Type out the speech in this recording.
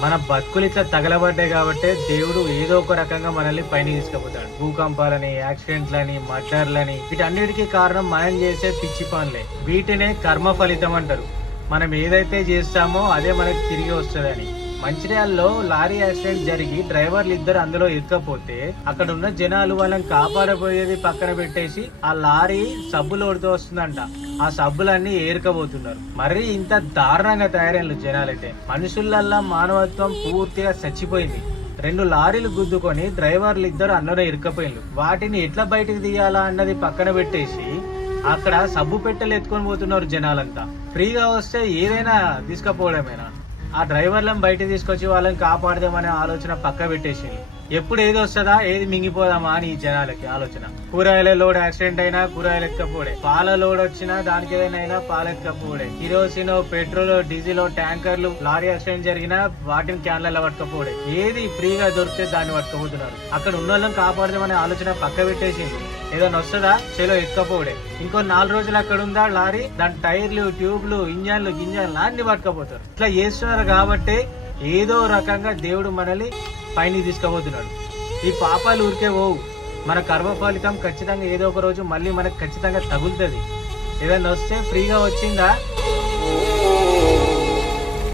మన బతుకులు ఇట్లా తగలబడ్డాయి కాబట్టి దేవుడు ఏదో ఒక రకంగా మనల్ని పైన తీసుకుపోతాడు. భూకంపాలని యాక్సిడెంట్లని మర్డర్లని వీటన్నిటికీ కారణం మనం చేసే పిచ్చి పనులే. వీటినే కర్మ ఫలితం అంటారు. మనం ఏదైతే చేస్తామో అదే మనకి తిరిగి వస్తుందని. మంచిర్యాలలో లారీ యాక్సిడెంట్ జరిగి డ్రైవర్లు ఇద్దరు అందులో ఇరుక్కపోతే అక్కడ ఉన్న జనాలు వాళ్ళని కాపాడబోయేది పక్కన పెట్టేసి ఆ లారీ సబ్బులు లోడుతో వస్తుందంట. ఆ సబ్బులన్నీ ఏరుకబోతున్నారు మరి ఇంత దారుణంగా తయారైన జనాలైతే. మనుషులల్లా మానవత్వం పూర్తిగా చచ్చిపోయింది. రెండు లారీలు గుద్దుకొని డ్రైవర్లు ఇద్దరు అందులో ఇరుక్కపోయిండ్రు. వాటిని ఎట్లా బయటకు తీయాలా అన్నది పక్కన పెట్టేసి అక్కడ సబ్బు పెట్టెలు ఎత్తుకొని పోతున్నారు జనాలంతా. ఫ్రీగా వస్తే ఏదైనా తీసుకపోవడమేనా? ఆ డ్రైవర్లను బయట తీసుకొచ్చి వాళ్ళని కాపాడదామనే ఆలోచన పక్క పెట్టేసింది. ఎప్పుడు ఏది వస్తుందా ఏది మింగిపోదామా అని ఈ జనాలకి ఆలోచన. కూరగాయల లోడ్ యాక్సిడెంట్ అయినా కూరగాయలు ఎక్కపోడే పాల లోడ్ వచ్చినా దానికి ఏదైనా అయినా పాలు ఎక్కపోడే కిరోసిన్ పెట్రోల్ డీజిల్ ట్యాంకర్లు లారీ యాక్సిడెంట్ జరిగినా వాటిని క్యాన్లలో పట్టకపోడే ఏది ఫ్రీగా దొరికితే దాన్ని పట్టుకపోతున్నారు. అక్కడ ఉన్న వాళ్ళని కాపాడదామనే ఆలోచన పక్క పెట్టేసింది. ఏదైనా వస్తుందా చేలో ఎక్కపోడే ఇంకో నాలుగు రోజులు అక్కడ ఉందా లారీ? దాని టైర్లు ట్యూబ్లు ఇంజన్లు గింజన్లు అన్ని పట్టుకపోతారు. ఇట్లా చేస్తున్నారు కాబట్టి ఏదో రకంగా దేవుడు మనల్ని పైన తీసుకుపోతున్నాడు. ఈ పాపాలు ఊరికే పోవు. మన కర్మ ఫలితం ఖచ్చితంగా ఏదో ఒక రోజు మళ్ళీ మనకు ఖచ్చితంగా తగులుతుంది. ఏదైనా వస్తే ఫ్రీగా వచ్చిందా?